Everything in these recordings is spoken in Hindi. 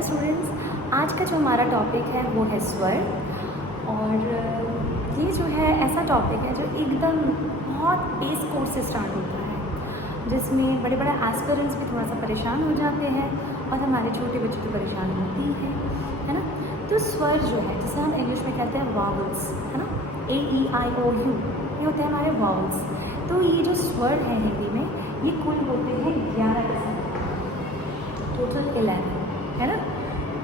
हेलो स्टूडेंट्स, आज का जो हमारा टॉपिक है वो है स्वर। और ये जो है ऐसा टॉपिक है जो एकदम बहुत बेस कोर्स से स्टार्ट होता है, जिसमें बड़े बड़े एस्पिरेंट्स भी थोड़ा सा परेशान हो जाते हैं और हमारे छोटे बच्चे तो परेशान होते ही हैं, है ना। तो स्वर जो है जिसे हम इंग्लिश में कहते हैं वावल्स, है ना, AEIOU, ये होते हैं हमारे वावल्स। तो ये जो स्वर है हिंदी में, ये कुल होते हैं 11 किस्म, टोटल 11, है ना।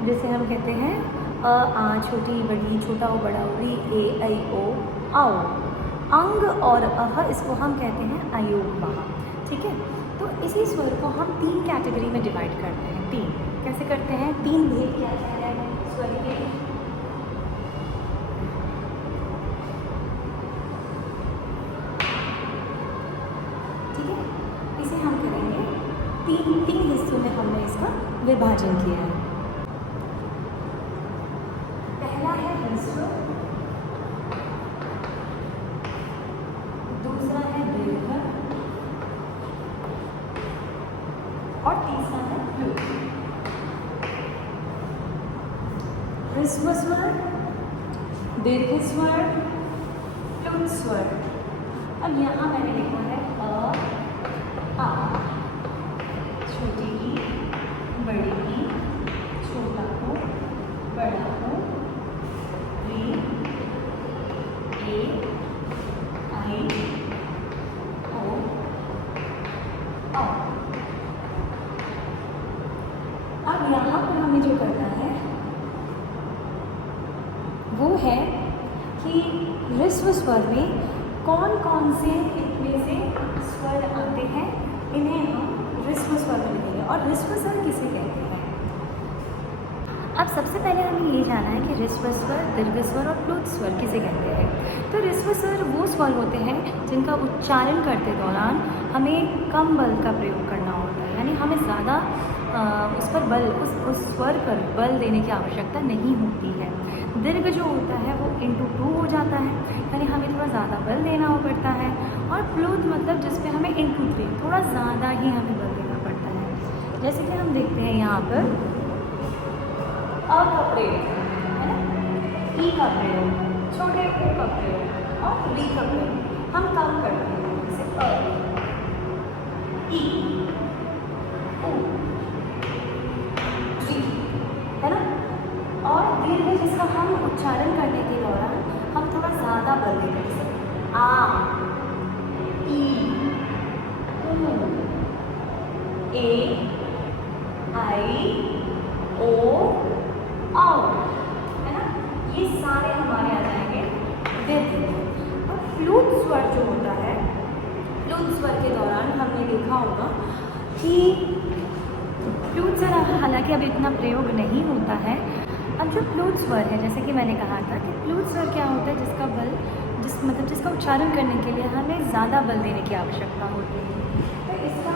जैसे हम कहते हैं अ आ छोटी बड़ी, छोटा ओ बड़ा ओ, री ए ऐ ओ आओ। अंग और अह, इसको हम कहते हैं अयोगवा, ठीक है। तो इसी स्वर को हम 3 कैटेगरी में डिवाइड करते हैं। 3 कैसे करते हैं? 3 भेद क्या है स्वर के? ठीक है, इसे हम करेंगे तीन हिस्सों में हमने इसका विभाजन किया है। पहला है ह्रस्व, दूसरा है दीर्घ और तीसरा है प्लुत। ह्रस्व स्वर, दीर्घ स्वर, प्लुत स्वर। अब यहाँ मैंने लिखा है अ आ, छोटी ई, बड़ी ई, छोटा ओ, बड़ा ओ, री ए आई ओ औ। अब यहाँ पर हमें जो करना है वो है कि ह्रस्व स्वर में कौन कौन से इनमें से स्वर आते हैं, इन्हें हम ह्रस्व स्वर में लिखेंगे। और ह्रस्व स्वर किसे कहते हैं? अब सबसे पहले हमें ये जानना है कि ह्रस्व स्वर, दीर्घ स्वर और प्लुत स्वर किसे कहते हैं। तो ह्रस्व स्वर वो स्वर होते हैं जिनका उच्चारण करते दौरान हमें कम बल का प्रयोग करना होता है, यानी हमें ज़्यादा उस पर बल, उस स्वर पर बल देने की आवश्यकता नहीं होती है। दीर्घ जो होता है वो ×2 हो जाता है, यानी हमें थोड़ा ज़्यादा बल देना हो पड़ता है। और प्लुत मतलब जिस पे हमें ×3 थोड़ा ज़्यादा ही हमें बल देना पड़ता है। जैसे कि हम देखते हैं यहाँ पर अ का प्रयोग, है ना, ई का प्रयोग, छोटे ओ का प्रयोग और री का प्रयोग हम कम करते हैं, जैसे अ, ई, उ, री, है ना। और दीर्घ जिसका हम उच्चारण करने के दौरान हम थोड़ा ज़्यादा बल देते हैं, जैसे आ, ई, उ, ए आई ओ आओ, है ना। ये सारे हमारे आ जाएंगे दीर्घ। और प्लुत स्वर जो होता है, प्लुत स्वर के दौरान हमने देखा होगा कि प्लुत स्वर हालांकि अब इतना प्रयोग नहीं होता है। अब जो प्लुत स्वर है, जैसे कि मैंने कहा था कि प्लुत स्वर क्या होता है, जिसका बल, मतलब जिसका उच्चारण करने के लिए हमें ज़्यादा बल देने की आवश्यकता होती है। तो इसका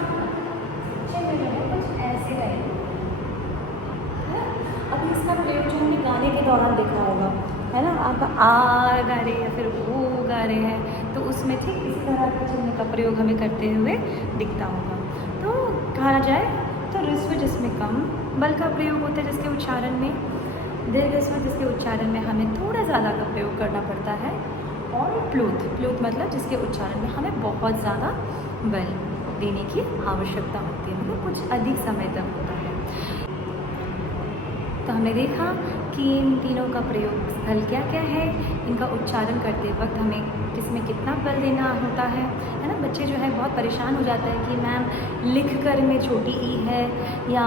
चिन्ह जो है कुछ ऐसे रहेगा। अभी इसका प्रयोग जो हमने गाने के दौरान देखा होगा, है ना, आप आ गा रहे हैं फिर वो गा रहे हैं, तो उसमें ठीक इसी तरह का चिन्ह का प्रयोग हमें करते हुए दिखता होगा। तो कहा जाए तो ह्रस्व जिसमें कम बल का प्रयोग होता है जिसके उच्चारण में, दीर्घ स्वर जिसके उच्चारण में हमें थोड़ा ज़्यादा का प्रयोग करना पड़ता है, और प्लुत मतलब जिसके उच्चारण में हमें बहुत ज़्यादा बल देने की आवश्यकता होती है, मतलब कुछ अधिक समय तक होता है। तो हमने देखा कि इन तीनों का प्रयोग स्थल क्या क्या है, इनका उच्चारण करते वक्त हमें किसमें कितना बल देना होता है ना। बच्चे जो है बहुत परेशान हो जाता है कि मैम लिख कर में छोटी ई है, या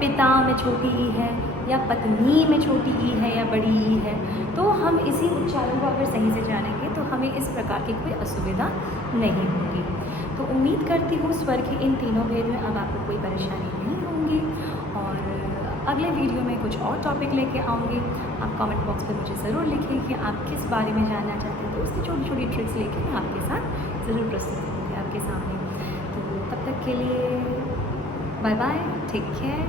पिता में छोटी ई है, या पत्नी में छोटी ई है, या बड़ी ई है। तो हम इसी उच्चारण को अगर सही से जानेंगे तो हमें इस प्रकार की कोई असुविधा नहीं होगी। तो उम्मीद करती हूँ स्वर के इन तीनों भेद में अब आपको कोई परेशानी नहीं होगी। और अगले वीडियो में कुछ और टॉपिक लेके आऊँगी। आप कमेंट बॉक्स पर मुझे ज़रूर लिखें कि आप किस बारे में जानना चाहते हैं, तो उसकी छोटी छोटी ट्रिक्स लेके मैं आपके साथ ज़रूर प्रस्तुत होंगी आपके सामने। तो तब तक के लिए बाय बाय, टेक केयर।